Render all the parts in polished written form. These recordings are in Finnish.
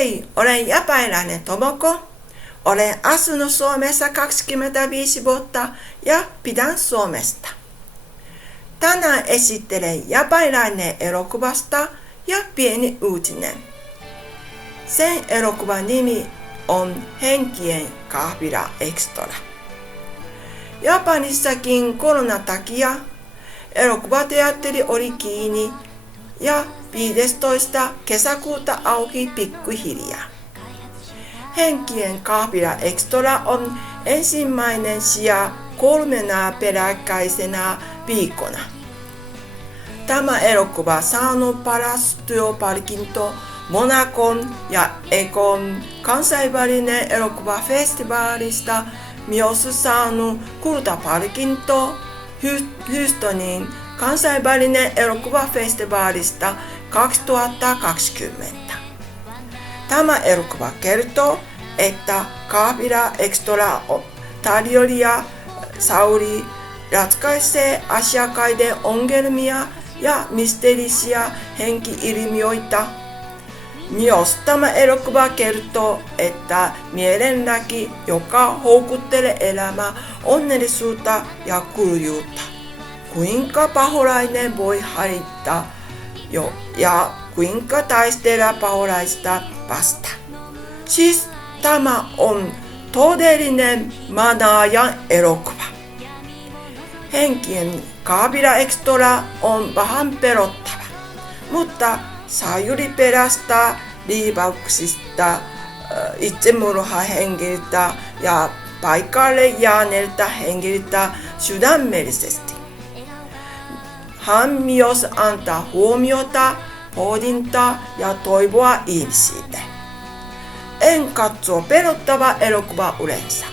Hei, olen japanilainen Tomoko. Olen asunut Suomessa 25 vuotta ja pidän Suomesta. Tänään esittelen japanilainen elokuvasta ja pieni uutinen. Sen elokuvan nimi on Henkien kahvila Extra. Japanissakin koronan takia elokuvateatteri oli kiinni ja 15. kesäkuuta auki pikkuhiljaa. Henkien kahvila Extra on ensimmäinen sija 3 peräkkäisenä viikkona. Tämä elokuva saanut paras työpalkinto Monacon ja Ekon kansainvälinen elokuvafestivaalista, myös saanut kultapalkinto Houstonin kansainvälinen elokuvafestivaalista 2020. Tämä elokuva kertoo, että kahvila Extra tarjoilija Sauri ratkaisee asiakkaiden ongelmia ja mysteerisiä henki-ilmiöitä. Myös tämä elokuva kertoo, että mielenlääke, joka houkuttelee elämää, onnellisuutta ja kurjuutta. Kuinka paholainen voi haittaa ja kuinka taistella paholaista vastaan. Siis tämä on todellinen manaajan elokuva. Henkien kahvila Extra on vähän pelottava, mutta Sayuri pelastaa liivauksista, itsemurhahenkilöltä ja paikalle jääneeltä henkilöltä sydämellisesti. Hän myös antaa huomiota, pohdintaa ja toivoa ihmisille. En katso pelottava elokuva yleensä,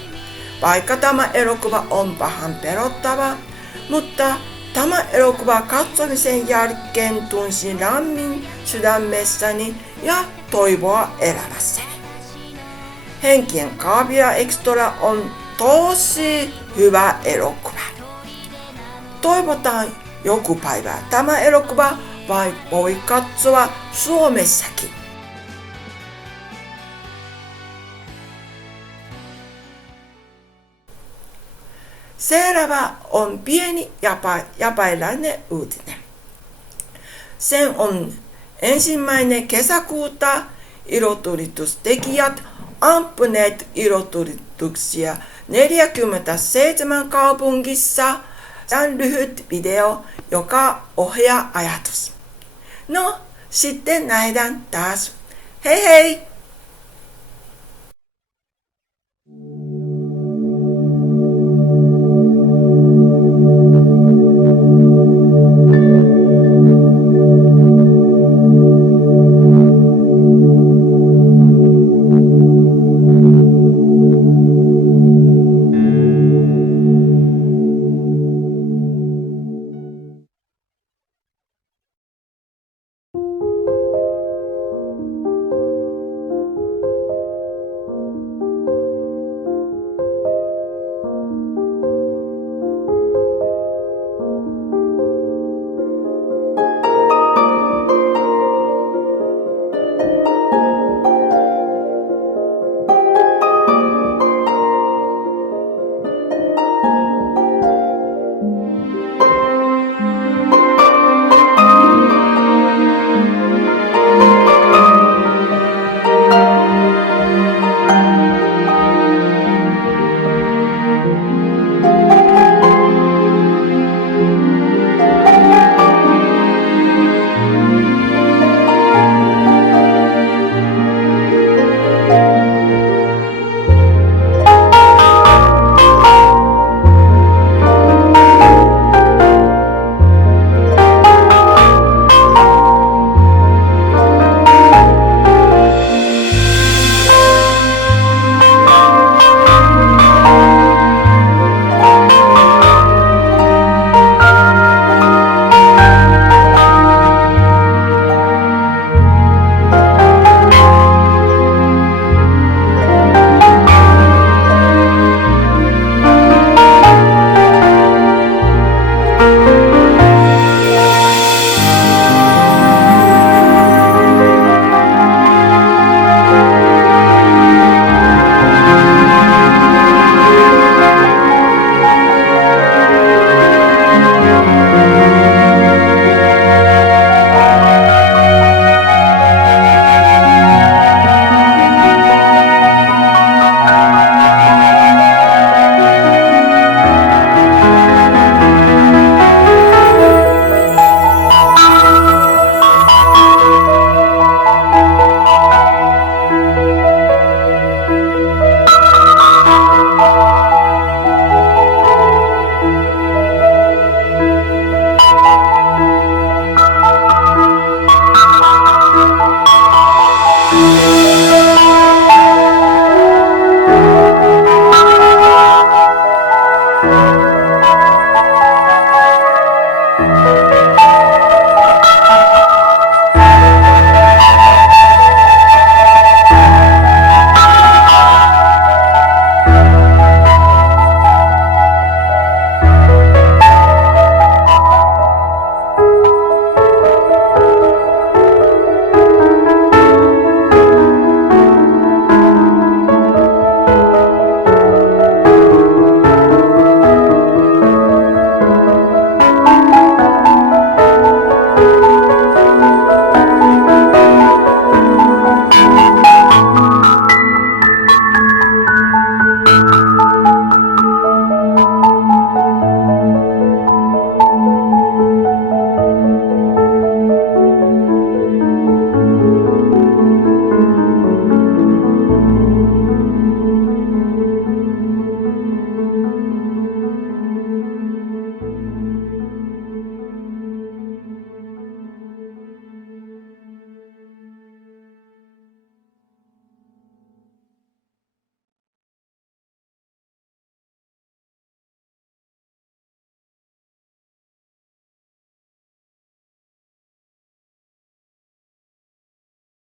vaikka tämä elokuva on vähän pelottava, mutta tämä elokuva katsomisen jälkeen tunsin lämmin sydämessäni ja toivoa elämässäni. Henkien kahvila Extra on tosi hyvä elokuva. Toivotaan joku päivä tämä elokuva voi katsoa Suomessakin. Seuraava on pieni japanilainen uutinen. Sen on 1. kesäkuuta ilotulitystekijät ampuneet ilotulituksia 47 kaupungissa. Tämän lyhyt video, joka ohjaa ajatus. No, sitten nähdään taas. Hei hei!